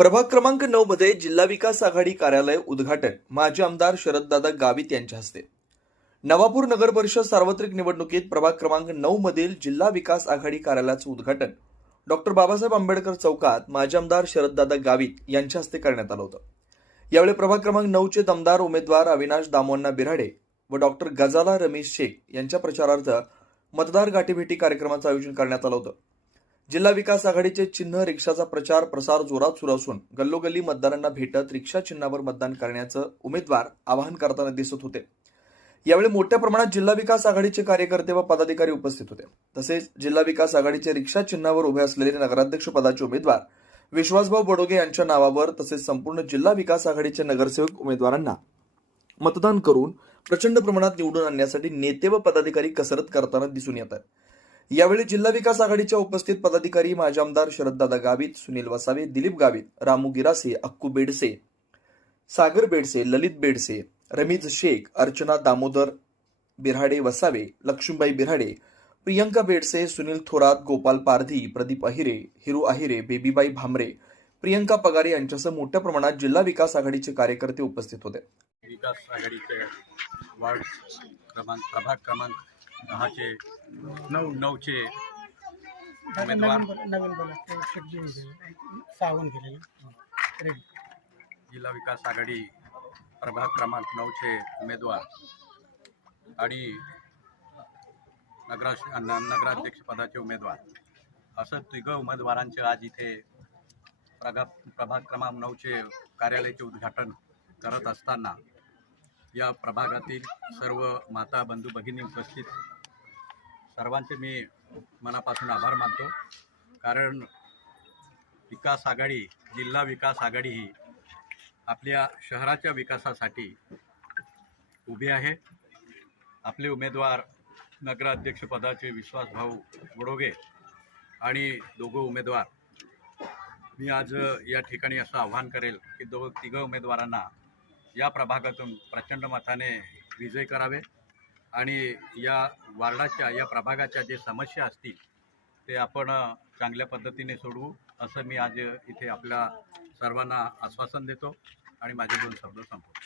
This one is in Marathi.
प्रभाग क्रमांक 9 मध्ये जिल्हा विकास आघाडी कार्यालय उद्घाटन माजी आमदार शरददादा गावित यांच्या हस्ते। नवापूर नगर परिषद सार्वत्रिक निवडणुकीत प्रभाग क्रमांक 9 मधील जिल्हा विकास आघाडी कार्यालयाचे उद्घाटन डॉक्टर बाबासाहेब आंबेडकर चौकात माजी आमदार शरददादा गावित यांच्या हस्ते करण्यात आलं होतं। यावेळी प्रभाग क्रमांक 9 चे दमदार उमेदवार अविनाश दामोन्ना बिराडे व डॉक्टर गजाला रमेश शेख यांच्या प्रचारार्थ मतदार गाठीभेटी कार्यक्रमाचं आयोजन करण्यात आलं होतं। जिल्हा विकास आघाडीचे चिन्ह रिक्षाचा प्रचार प्रसार जोरात सुरू असून गल्लोगल्ली मतदारांना भेटत रिक्षा चिन्हावर मतदान करण्याचं उमेदवार आवाहन करताना दिसत होते। यावेळी मोठ्या प्रमाणात जिल्हा विकास आघाडीचे कार्यकर्ते व पदाधिकारी उपस्थित होते। तसेच जिल्हा विकास आघाडीचे रिक्षा चिन्हावर उभे असलेले नगराध्यक्ष पदाचे उमेदवार विश्वासभाऊ बडोगे यांच्या नावावर तसेच संपूर्ण जिल्हा विकास आघाडीचे नगरसेवक उमेदवारांना मतदान करून प्रचंड प्रमाणात निवडून आणण्यासाठी नेते व पदाधिकारी कसरत करताना दिसून येत आहेत। यावेळी जिल्हा विकास आघाडीच्या उपस्थित पदाधिकारी माजी आमदार शरददादा गावित, सुनील वसावे, दिलीप गावित, रामू गिरासे, अक्कू बेडसे, सागर बेडसे, ललित बेडसे, रमीज शेख, अर्चना दामोदर बिराडे वसावे, लक्ष्मीबाई बिराडे, प्रियंका बेडसे, सुनील थोरात, गोपाल पारधी, प्रदीप अहिरे, हिरू अहिरे, बेबीबाई भामरे, प्रियंका पगारे यांच्यासह मोठ्या प्रमाणात जिल्हा विकास आघाडीचे कार्यकर्ते उपस्थित होते। विकास आघाडीचे वार्ड प्रभाग क्रमांक 10 चे 9 चे उमेदवार जिल्हा विकास आघाडी प्रभाग क्रमांक 9 चे उमेदवार आणि नगराध्यक्ष पदाचे उमेदवार असं तिघं उमेदवारांचे आज इथे प्रभाग क्रमांक 9 चे कार्यालयाचे उद्घाटन करत असताना या प्रभागातील सर्व माता बंधू भगिनी उपस्थित सर्वांचे मी मनापासून आभार मानतो। कारण विकास आघाडी जिल्हा विकास आघाडी ही आपल्या शहराच्या विकासासाठी उभी आहे। आपले उमेदवार नगराध्यक्ष पदाचे विश्वासभाऊ बडोगे आणि दोघं उमेदवार मी आज या ठिकाणी असं आव्हान करेल की तिघं उमेदवारांना या प्रभागातून प्रचंड मताने विजय करावे आणि या वार्डाच्या या प्रभागाच्या जे समस्या असतील ते आपण चांगल्या पद्धतीने सोडवू असं मी आज इथे आपल्या सर्वांना आश्वासन देतो आणि माझे 2 शब्द संपवतो।